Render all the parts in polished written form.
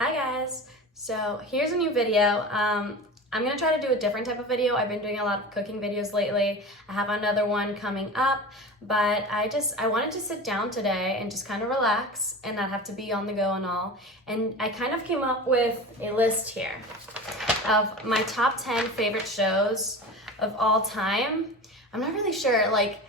Hi guys! So here's a new video. I'm gonna try to do a different type of video. I've been doing a lot of cooking videos lately. I have another one coming up, but I wanted to sit down today and just kind of relax and not have to be on the go and all. And I kind of came up with a list here of my top 10 favorite shows of all time. I'm not really sure, like,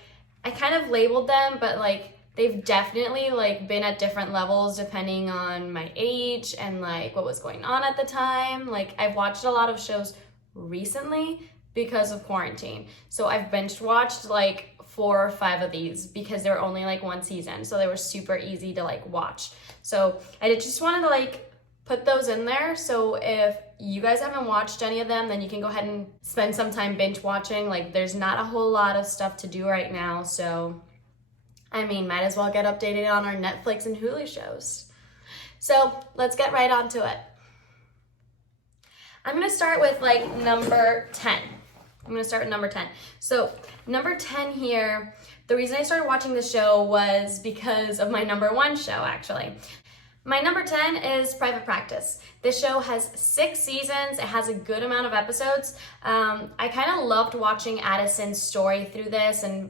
I kind of labeled them, but like, they've definitely like been at different levels depending on my age and like what was going on at the time. Like I've watched a lot of shows recently because of quarantine. So I've binge watched like 4 or 5 of these because they were only like one season. So they were super easy to like watch. So I just wanted to like put those in there. So if you guys haven't watched any of them, then you can go ahead and spend some time binge watching. Like there's not a whole lot of stuff to do right now. So I mean, might as well get updated on our Netflix and Hulu shows. So let's get right onto it. I'm gonna start with like number 10. I'm gonna start with number 10. So number 10 here, the reason I started watching the show was because of my number 1 show, actually. My number 10 is Private Practice. This show has 6 seasons. It has a good amount of episodes. I kind of loved watching Addison's story through this and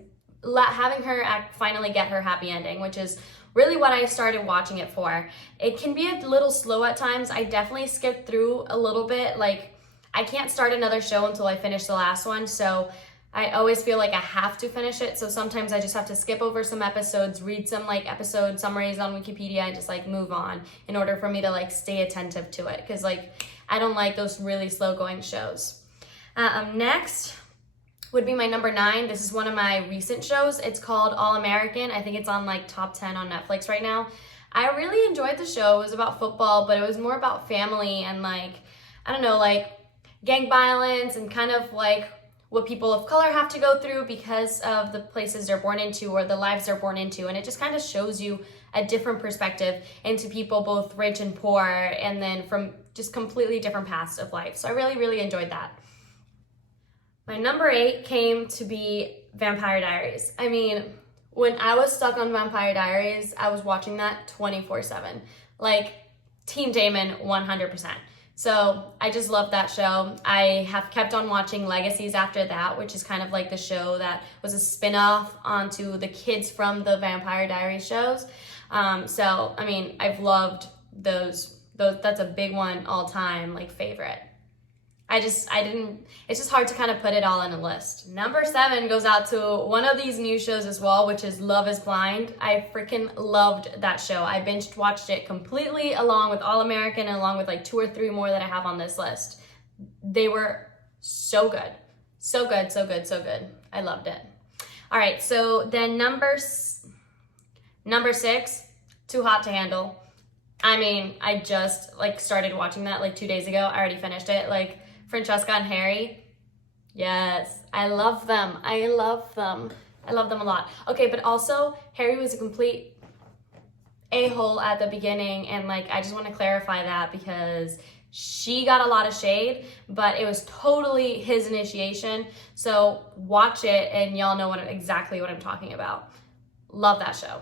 having her finally get her happy ending, which is really what I started watching it for. It can be a little slow at times. I definitely skipped through a little bit. Like, I can't start another show until I finish the last one, so I always feel like I have to finish it. So sometimes I just have to skip over some episodes, read some like episode summaries on Wikipedia, and just like move on in order for me to like stay attentive to it, because like I don't like those really slow going shows. Next would be my number 9. This is one of my recent shows. It's called All American. I think it's on like top 10 on Netflix right now. I really enjoyed the show. It was about football, but it was more about family and like, I don't know, like gang violence and kind of like what people of color have to go through because of the places they're born into or the lives they're born into. And it just kind of shows you a different perspective into people both rich and poor, and then from just completely different paths of life. So I really, really enjoyed that. My number 8 came to be Vampire Diaries. I mean, when I was stuck on Vampire Diaries, I was watching that 24/7. Like, Team Damon 100%. So I just love that show. I have kept on watching Legacies after that, which is kind of like the show that was a spin-off onto the kids from the Vampire Diaries shows. So, I mean, I've loved those. That's a big one all time, like, favorite. it's just hard to kind of put it all in a list. Number 7 goes out to one of these new shows as well, which is Love is Blind. I freaking loved that show. I binge watched it completely along with All American and along with like 2 or 3 more that I have on this list. They were so good. So good, so good, so good. I loved it. All right, so then number 6, Too Hot to Handle. I mean, I just like started watching that like 2 days ago. I already finished it. Like, Francesca and Harry, yes, I love them. I love them a lot. Okay, but also Harry was a complete a-hole at the beginning, and like I just want to clarify that because she got a lot of shade, but it was totally his initiation. So watch it and y'all know exactly what I'm talking about. Love that show.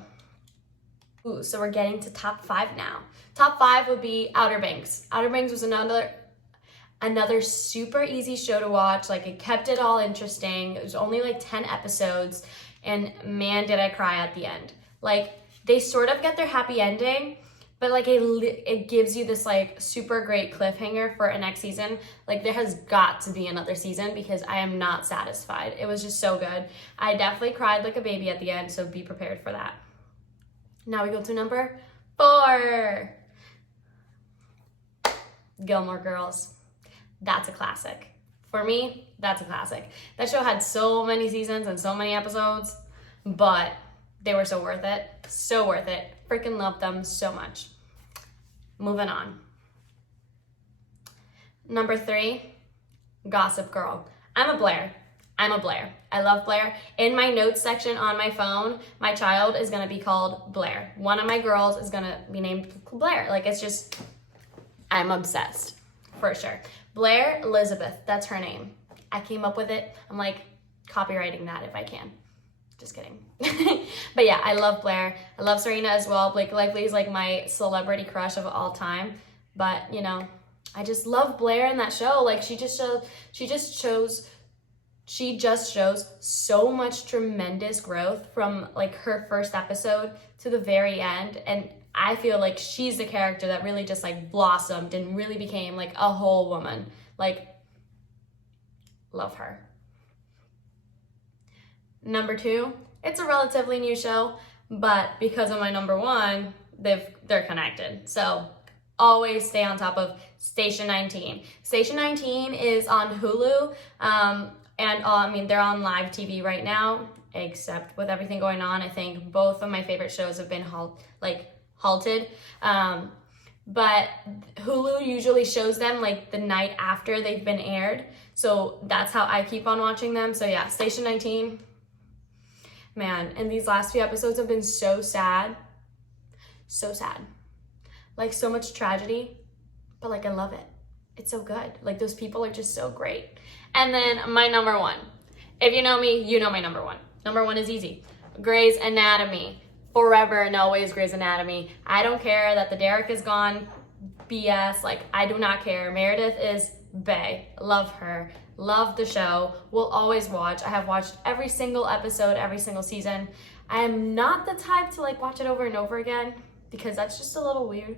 Ooh, so we're getting to top 5 now. Top 5 would be Outer Banks. Outer Banks was another super easy show to watch. Like, it kept it all interesting. It was only like 10 episodes, and man, did I cry at the end. Like, they sort of get their happy ending, but like it gives you this like super great cliffhanger for a next season. Like, there has got to be another season because I am not satisfied. It was just so good. I definitely cried like a baby at the end, so be prepared for that. Now we go to number 4. Gilmore Girls. That's a classic. For me, that's a classic. That show had so many seasons and so many episodes, but they were so worth it. So worth it. Freaking loved them so much. Moving on. Number 3, Gossip Girl. I'm a Blair. I love Blair. In my notes section on my phone, my child is going to be called Blair. One of my girls is going to be named Blair. Like, it's just, I'm obsessed. For sure. Blair Elizabeth, that's her name. I came up with it. I'm like copywriting that if I can. Just kidding. But yeah, I love Blair. I love Serena as well. Blake Lively is like my celebrity crush of all time. But, you know, I just love Blair in that show. Like, she just shows so much tremendous growth from like her first episode to the very end. And I feel like she's the character that really just like blossomed and really became like a whole woman. Like, love her. Number 2, it's a relatively new show, but because of my number 1, they're connected. So always stay on top of Station 19. Station 19 is on Hulu, and I mean, they're on live TV right now, except with everything going on, I think both of my favorite shows have been halted. But Hulu usually shows them like the night after they've been aired. So that's how I keep on watching them. So yeah, Station 19, man, and these last few episodes have been so sad. So sad. Like, so much tragedy, but like, I love it. It's so good. Like, those people are just so great. And then my number 1. If you know me, you know my number 1. Number 1 is easy. Grey's Anatomy. Forever and always Grey's Anatomy. I don't care that the Derek is gone. BS. Like, I do not care. Meredith is bae. Love her. Love the show. Will always watch. I have watched every single episode, every single season. I am not the type to like watch it over and over again because that's just a little weird.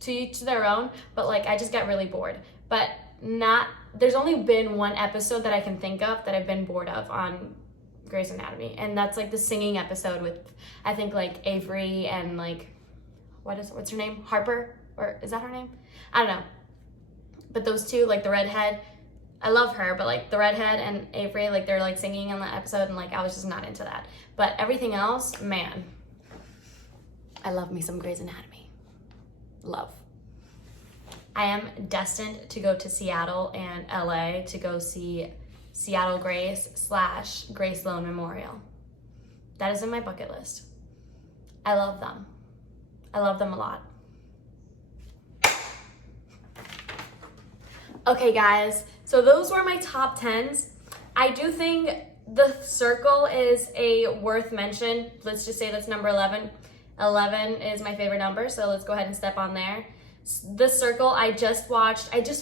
To each their own, but like I just get really bored. But there's only been one episode that I can think of that I've been bored of on Grey's Anatomy, and that's like the singing episode with, I think, like Avery and like what's her name, Harper, or is that her name? I don't know. But those two, like the redhead, I love her, but like the redhead and Avery, like they're like singing in the episode, and like I was just not into that. But everything else, man, I love me some Grey's Anatomy. Love. I am destined to go to Seattle and LA to go see Seattle Grace / Grace Sloan Memorial. That is in my bucket list. I love them. I love them a lot. Okay, guys, so those were my top 10s. I do think The Circle is a worth mention. Let's just say that's number 11. 11 is my favorite number, so let's go ahead and step on there. The Circle, I just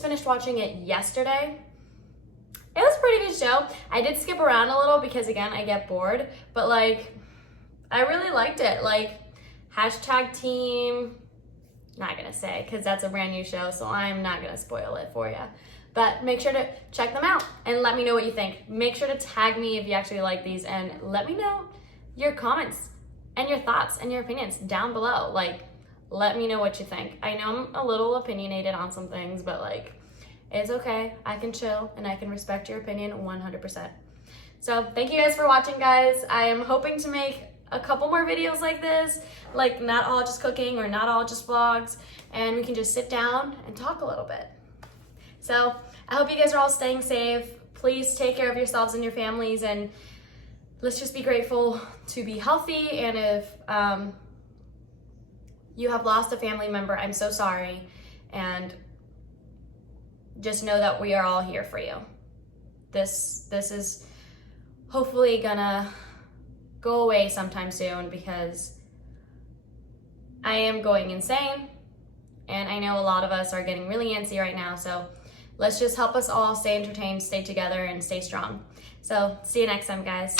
finished watching it yesterday. It was a pretty good show. I did skip around a little because, again, I get bored, but like, I really liked it. Like, #team, not gonna say, because that's a brand new show, so I'm not gonna spoil it for you. But make sure to check them out and let me know what you think. Make sure to tag me if you actually like these, and let me know your comments and your thoughts and your opinions down below. Like, let me know what you think. I know I'm a little opinionated on some things, but like, it's okay. I can chill and I can respect your opinion 100%. So thank you guys for watching, guys. I am hoping to make a couple more videos like this, like not all just cooking or not all just vlogs, and we can just sit down and talk a little bit. So I hope you guys are all staying safe. Please take care of yourselves and your families, and let's just be grateful to be healthy. And if you have lost a family member, I'm so sorry. And just know that we are all here for you. This is hopefully gonna go away sometime soon, because I am going insane. And I know a lot of us are getting really antsy right now. So let's just help us all stay entertained, stay together, and stay strong. So see you next time, guys.